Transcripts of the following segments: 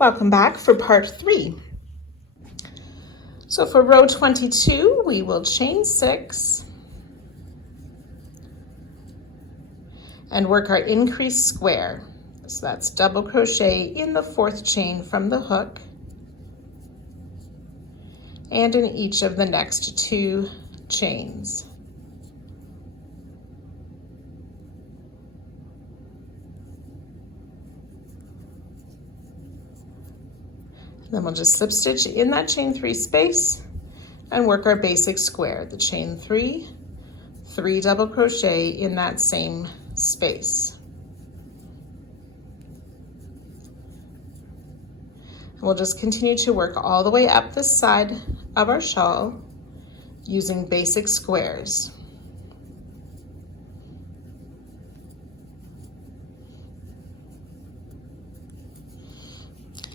Welcome back for part 3. So for row 22, we will chain 6 and work our increased square. So that's double crochet in the 4th chain from the hook and in each of the next 2 chains. Then we'll just slip stitch in that chain 3 space and work our basic square, the chain 3, 3 double crochet in that same space. And we'll just continue to work all the way up this side of our shawl using basic squares.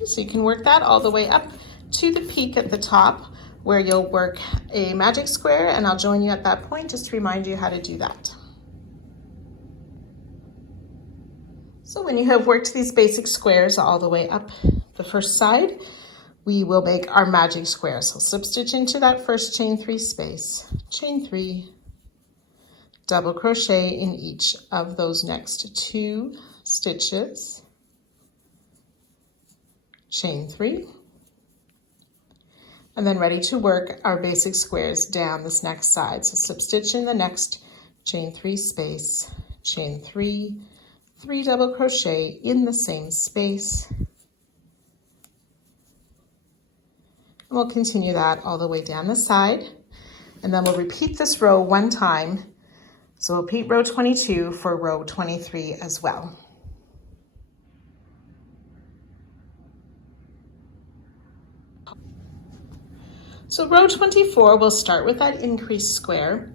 So you can work that all the way up to the peak at the top where you'll work a magic square, and I'll join you at that point just to remind you how to do that. So when you have worked these basic squares all the way up the first side, we will make our magic square. So slip stitch into that first chain 3 space, chain 3, double crochet in each of those next 2 stitches, chain 3, and then ready to work our basic squares down this next side. So slip stitch in the next chain 3 space, chain 3, 3 double crochet in the same space, and we'll continue that all the way down the side, and then we'll repeat this row 1 time. So we'll repeat row 22 for row 23 as well. So row 24, we'll start with that increased square,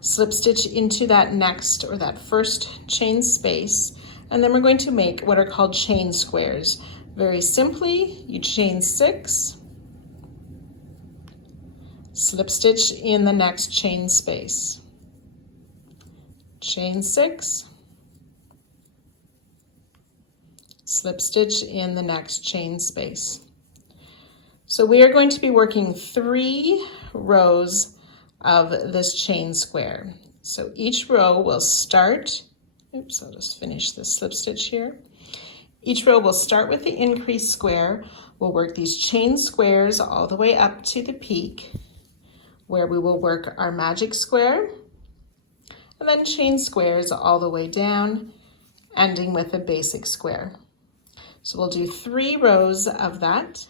slip stitch into that next or that first chain space, and then we're going to make what are called chain squares. Very simply, you chain 6, slip stitch in the next chain space, chain 6, slip stitch in the next chain space. So we are going to be working 3 rows of this chain square. So each row will start, oops, I'll just finish this slip stitch here. Each row will start with the increased square. We'll work these chain squares all the way up to the peak where we will work our magic square, and then chain squares all the way down, ending with a basic square. So we'll do 3 rows of that.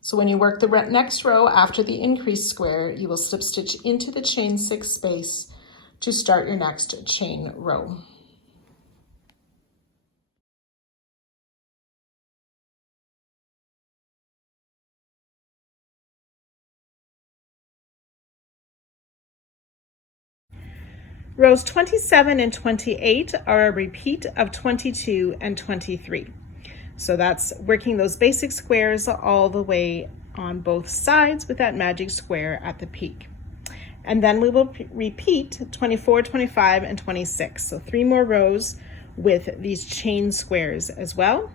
So when you work the next row after the increased square, you will slip stitch into the chain 6 space to start your next chain row. Rows 27 and 28 are a repeat of 22 and 23. So that's working those basic squares all the way on both sides with that magic square at the peak. And then we will repeat 24, 25, and 26. So 3 more rows with these chain squares as well.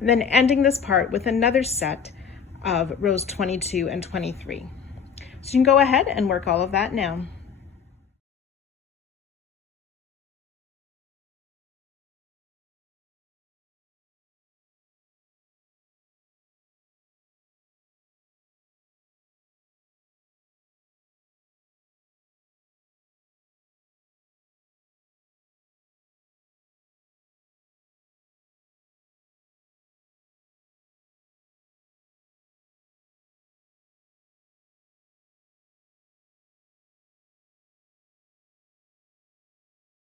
And then ending this part with another set of rows 22 and 23. So you can go ahead and work all of that now.